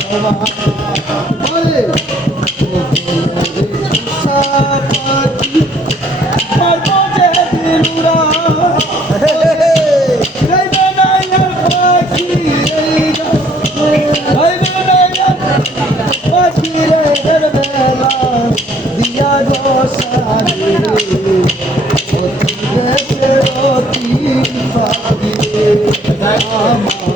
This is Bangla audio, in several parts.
সবার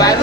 বাইরে